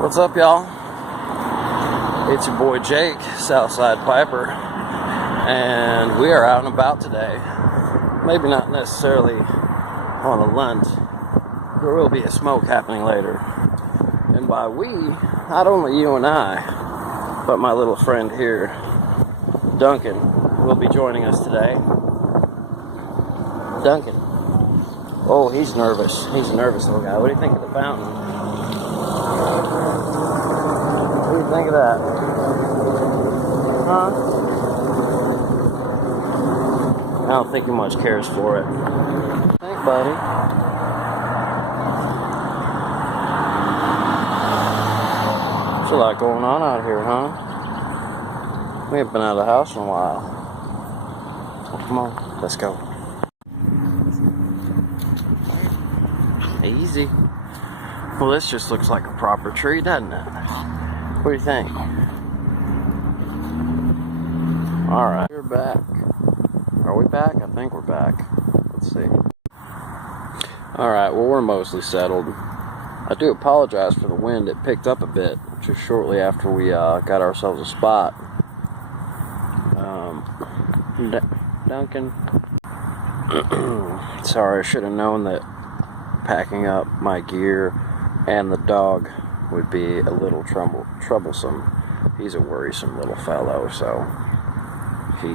What's up, y'all? It's your boy Jake, Southside Piper, and we are out and about today. Maybe not necessarily on a lunch. There will be a smoke happening later. And by we, not only you and I, but my little friend here, Duncan, will be joining us today. Duncan. Oh, he's nervous. He's a nervous little guy. What do you think of the fountain? What do you think of that? Huh? I don't think he much cares for it. Thanks, buddy. There's a lot going on out here, huh? We haven't been out of the house in a while. Well, come on, let's go. Easy. Well, this just looks like a proper tree, doesn't it? What do you think? Alright, we're back. Are we back? I think we're back. Let's see. Alright, well, we're mostly settled. I do apologize for the wind. It picked up a bit just shortly after we got ourselves a spot. Duncan. Sorry, I should have known that packing up my gear and the dog would be a little troublesome. He's a worrisome little fellow, so he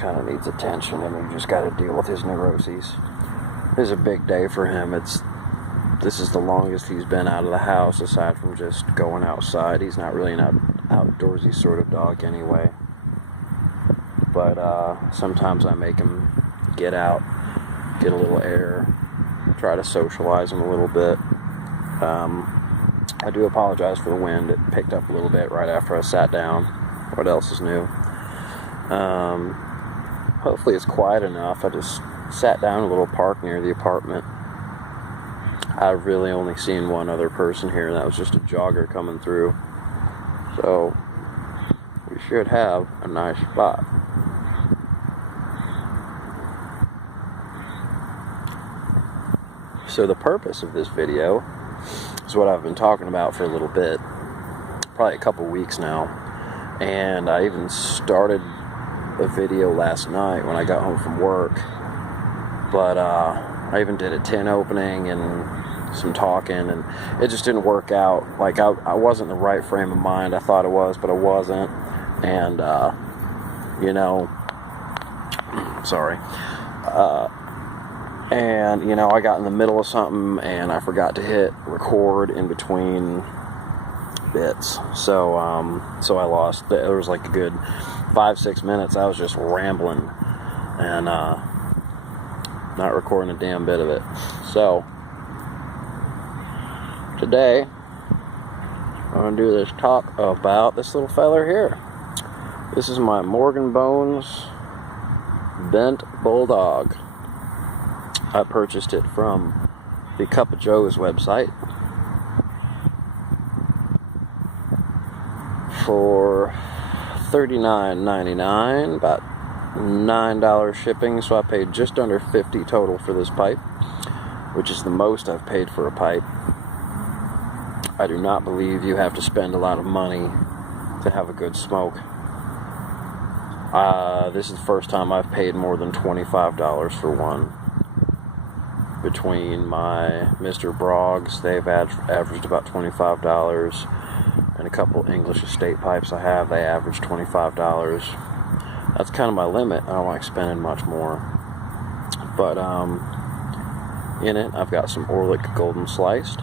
kind of needs attention, and we just got to deal with his neuroses. This is a big day for him. This is the longest he's been out of the house, aside from just going outside. He's not really an outdoorsy sort of dog anyway. But sometimes I make him get out, get a little air, try to socialize him a little bit. I do apologize for the wind. It picked up a little bit right after I sat down. What else is new? Hopefully it's quiet enough. I just sat down in a little park near the apartment. I've really only seen one other person here, and that was just a jogger coming through. So we should have a nice spot. So the purpose of this video is what I've been talking about for a little bit, probably a couple weeks now, and I even started a video last night when I got home from work, but I even did a tin opening and some talking, and it just didn't work out. Like, I wasn't in the right frame of mind. I thought I was, but I wasn't, and sorry. And, I got in the middle of something and I forgot to hit record in between bits. So I lost. There was like a good 5-6 minutes. I was just rambling and not recording a damn bit of it. So today I'm going to do this talk about this little feller here. This is my Morgan Bones bent Bulldog. I purchased it from the Cup of Joe's website for $39.99, about $9 shipping, so I paid just under $50 total for this pipe, which is the most I've paid for a pipe. I do not believe you have to spend a lot of money to have a good smoke. This is the first time I've paid more than $25 for one. Between my Mr. Broggs, they've averaged about $25, and a couple English estate pipes I have, they average $25. That's kind of my limit. I don't like spending much more. But in it, I've got some Orlick Golden Sliced.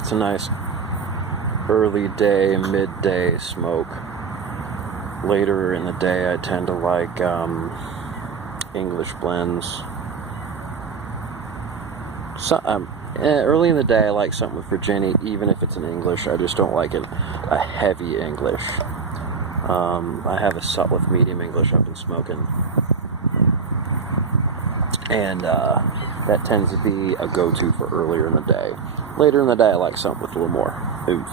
It's a nice early day, midday smoke. Later in the day, I tend to like English blends. Early in the day, I like something with Virginia, even if it's an English. I just don't like it a heavy English. I have a Sutliff medium English I've been smoking, and that tends to be a go-to for earlier in the day. Later in the day, I like something with a little more oomph.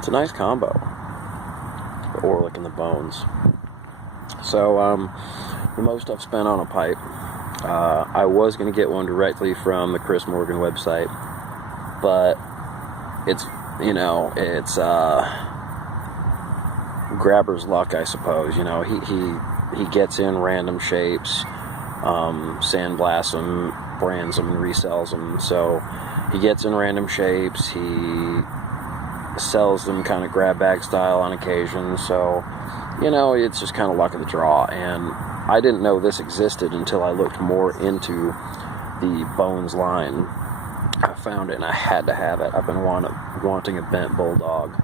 it's a nice combo, the Orlick and the Bones. So the most I've spent on a pipe, I was going to get one directly from the Chris Morgan website, but it's, you know, it's grabber's luck, I suppose. You know, he gets in random shapes, sandblasts them, brands them, and resells them. So he gets in random shapes, he sells them kind of grab bag style on occasion. So, you know, it's just kind of luck of the draw. And I didn't know this existed until I looked more into the Bones line. I found it and I had to have it. I've been wanting a bent Bulldog.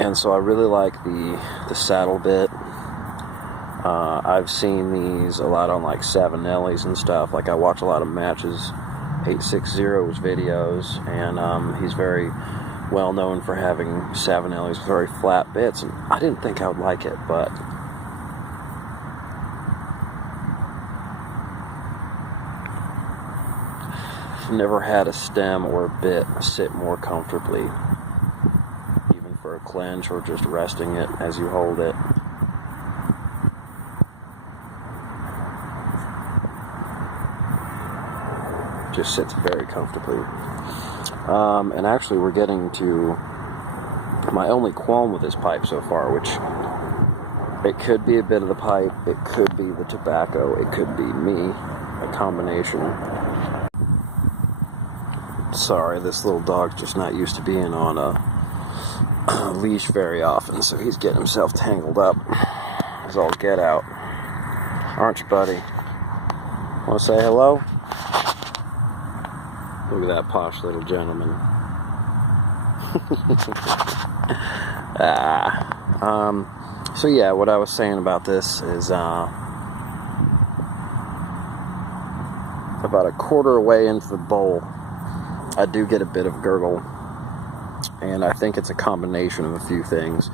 And so I really like the saddle bit. I've seen these a lot on like Savinelli's and stuff. Like I watch a lot of Matches 860's videos, and he's very well known for having Savinelli's very flat bits. And I didn't think I would like it, but I've never had a stem or a bit sit more comfortably, even for a clinch or just resting it as you hold it. Just sits very comfortably. And actually we're getting to my only qualm with this pipe so far, which it could be a bit of the pipe, it could be the tobacco, it could be me, a combination. Sorry, this little dog's just not used to being on a leash very often, so he's getting himself tangled up. He's all get out. Aren't you, buddy? Want to say hello? Look at that posh little gentleman. So yeah, what I was saying about this is about a quarter way into the bowl, I do get a bit of gurgle, and I think it's a combination of a few things.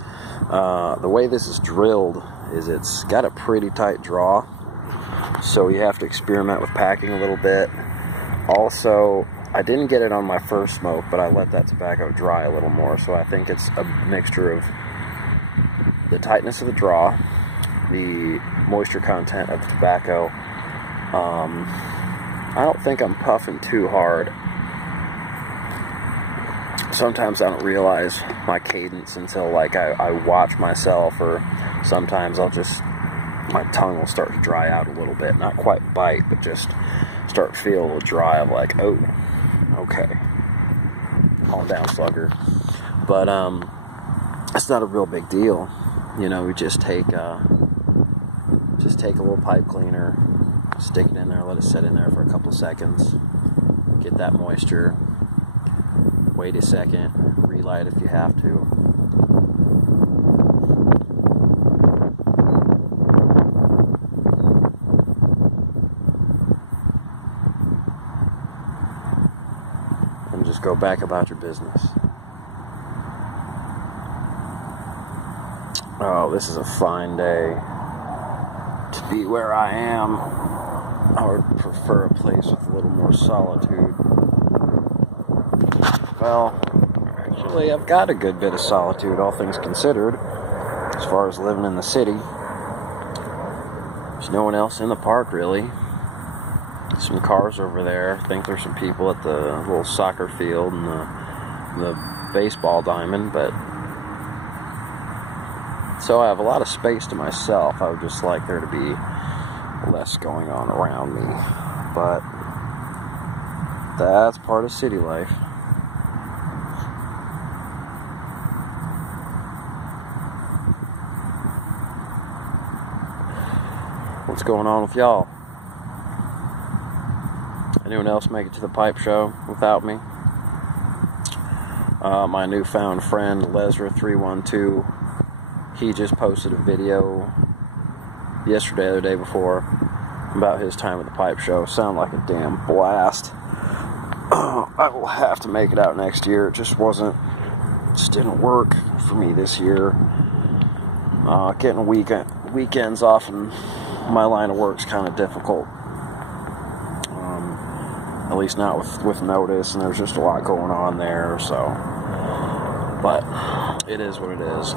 The way this is drilled is it's got a pretty tight draw, so you have to experiment with packing a little bit. Also, I didn't get it on my first smoke, but I let that tobacco dry a little more, so I think it's a mixture of the tightness of the draw, the moisture content of the tobacco. I don't think I'm puffing too hard. Sometimes I don't realize my cadence until like I watch myself, or sometimes my tongue will start to dry out a little bit. Not quite bite, but just start to feel a little dry of like, oh, okay, calm down, slugger. But it's not a real big deal. You know, we just take a little pipe cleaner, stick it in there, let it sit in there for a couple of seconds, get that moisture, wait a second, relight if you have to. And just go back about your business. Oh, this is a fine day to be where I am. I would prefer a place with a little more solitude. Well, actually, I've got a good bit of solitude, all things considered, as far as living in the city. There's no one else in the park, really. Some cars over there. I think there's some people at the little soccer field and the baseball diamond, but so I have a lot of space to myself. I would just like there to be less going on around me, but that's part of city life. What's going on with y'all? Anyone else make it to the pipe show without me? My newfound friend Lesra312, he just posted a video yesterday or the day before about his time at the pipe show. Sounded like a damn blast. I will have to make it out next year. It just didn't work for me this year. Getting weekends off in my line of work's kind of difficult. At least not with notice, and there's just a lot going on there, so But it is what it is.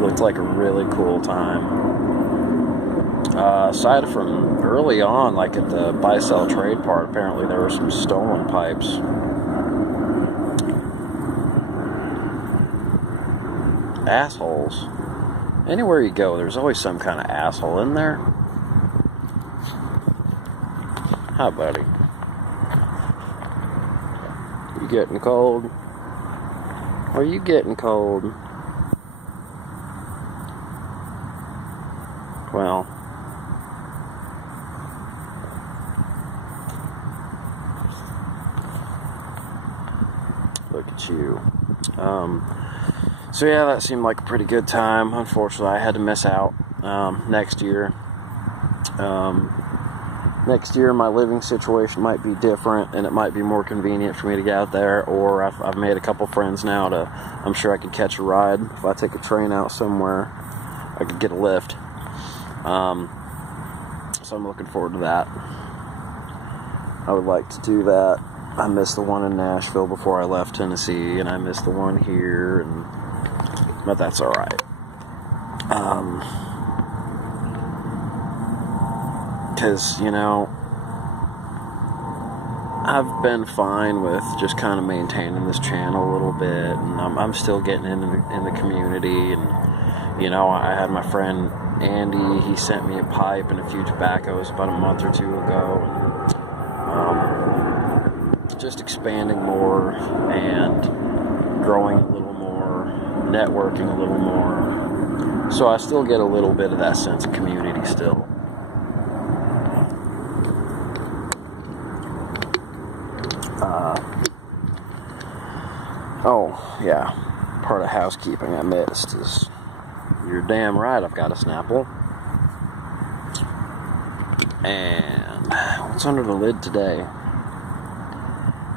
Looked like a really cool time. Aside from early on, like at the buy-sell trade part, apparently there were some stolen pipes. Assholes. Anywhere you go, there's always some kind of asshole in there. Hi, buddy. You getting cold? Are you getting cold? Well, look at you. So yeah, that seemed like a pretty good time. Unfortunately, I had to miss out. Next year, my living situation might be different, and it might be more convenient for me to get out there. Or I've made a couple friends now. I'm sure I could catch a ride if I take a train out somewhere. I could get a lift. So I'm looking forward to that. I would like to do that. I missed the one in Nashville before I left Tennessee, and I missed the one here, but that's all right. Because, I've been fine with just kind of maintaining this channel a little bit, and I'm still getting in the community, and, I had my friend Andy, he sent me a pipe and a few tobaccos about a month or two ago, and just expanding more and growing a little more, networking a little more, so I still get a little bit of that sense of community still. Oh, yeah, part of housekeeping I missed is, you're damn right, I've got a Snapple. And what's under the lid today?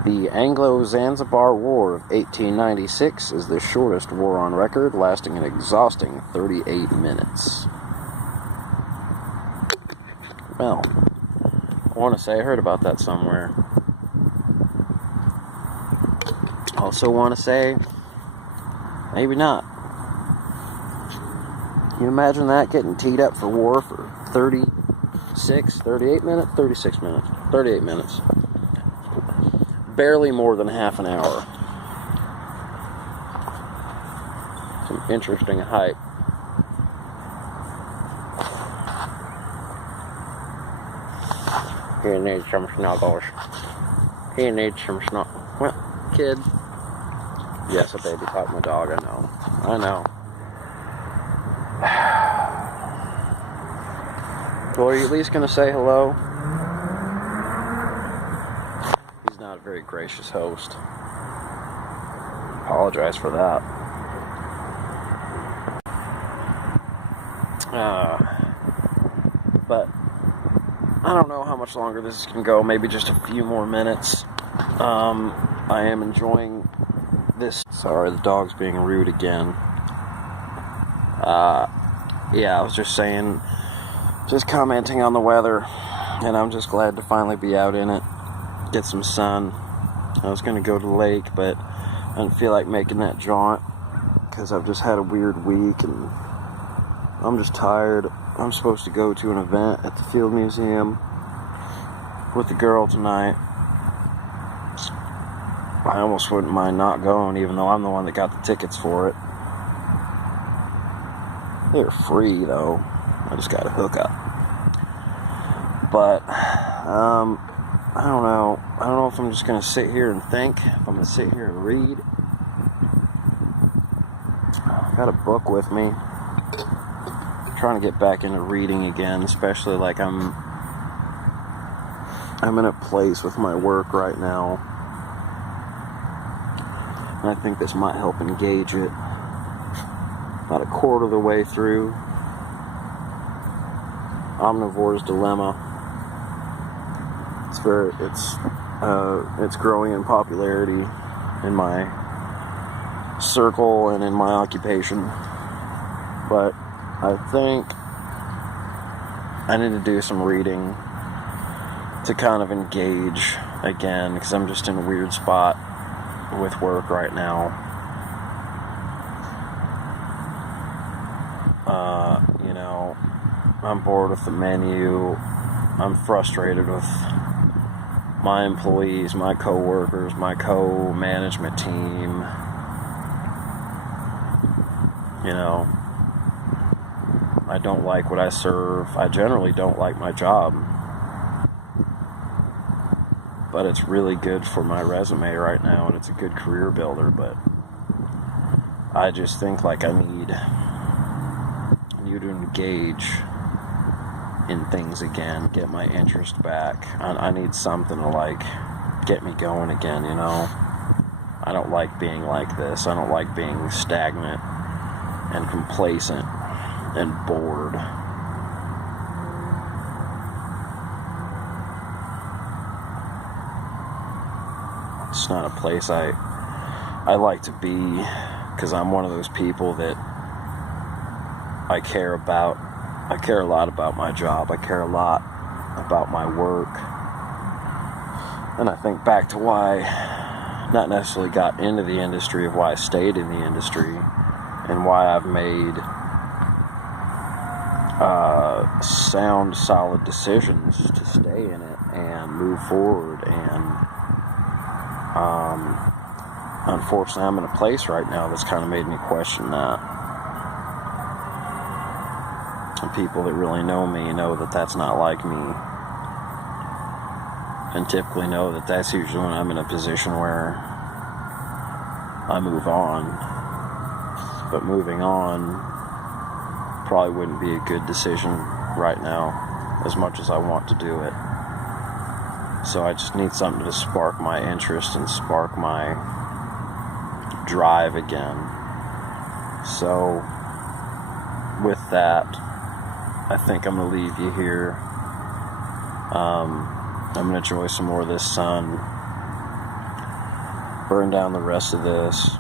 The Anglo-Zanzibar War of 1896 is the shortest war on record, lasting an exhausting 38 minutes. Well, I want to say I heard about that somewhere. Also want to say, maybe not. Can you imagine that, getting teed up for war for 38 minutes. Barely more than half an hour. Some interesting hype. He needs some snuggles. Well, kid. Yes, a baby caught my dog, I know. Well, are you at least going to say hello? He's not a very gracious host. Apologize for that. But I don't know how much longer this can go. Maybe just a few more minutes. I am enjoying this. Sorry, the dog's being rude again. Yeah, I was just saying, just commenting on the weather, and I'm just glad to finally be out in it, get some sun. I was going to go to the lake, but I didn't feel like making that jaunt, because I've just had a weird week, and I'm just tired. I'm supposed to go to an event at the Field Museum with the girl tonight. I almost wouldn't mind not going, even though I'm the one that got the tickets for it. They're free, though. I just got to hook up. But, I don't know. I don't know if I'm just going to sit here and think, if I'm going to sit here and read. I've got a book with me. I'm trying to get back into reading again, especially like I'm in a place with my work right now. And I think this might help engage it. About a quarter of the way through. Omnivore's Dilemma. It's growing in popularity in my circle and in my occupation. But I think I need to do some reading to kind of engage again, because I'm just in a weird spot with work right now. You know, I'm bored with the menu. I'm frustrated with my employees, my co-workers, my co-management team. You know, I don't like what I serve. I generally don't like my job. But it's really good for my resume right now, and it's a good career builder. But I just think like I need you to engage in things again, get my interest back. I need something to like get me going again, you know. I don't like being like this. I don't like being stagnant and complacent and bored. It's not a place I like to be, because I'm one of those people that I care a lot about my job. I care a lot about my work. And I think back to why, not necessarily got into the industry, of why I stayed in the industry, and why I've made sound, solid decisions to stay in it and move forward. And unfortunately, I'm in a place right now that's kind of made me question that. And people that really know me know that that's not like me, and typically know that that's usually when I'm in a position where I move on. But moving on probably wouldn't be a good decision right now, as much as I want to do it. So I just need something to spark my interest and spark my drive again. So with that, I think I'm going to leave you here. I'm going to enjoy some more of this sun, burn down the rest of this,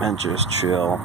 and just chill.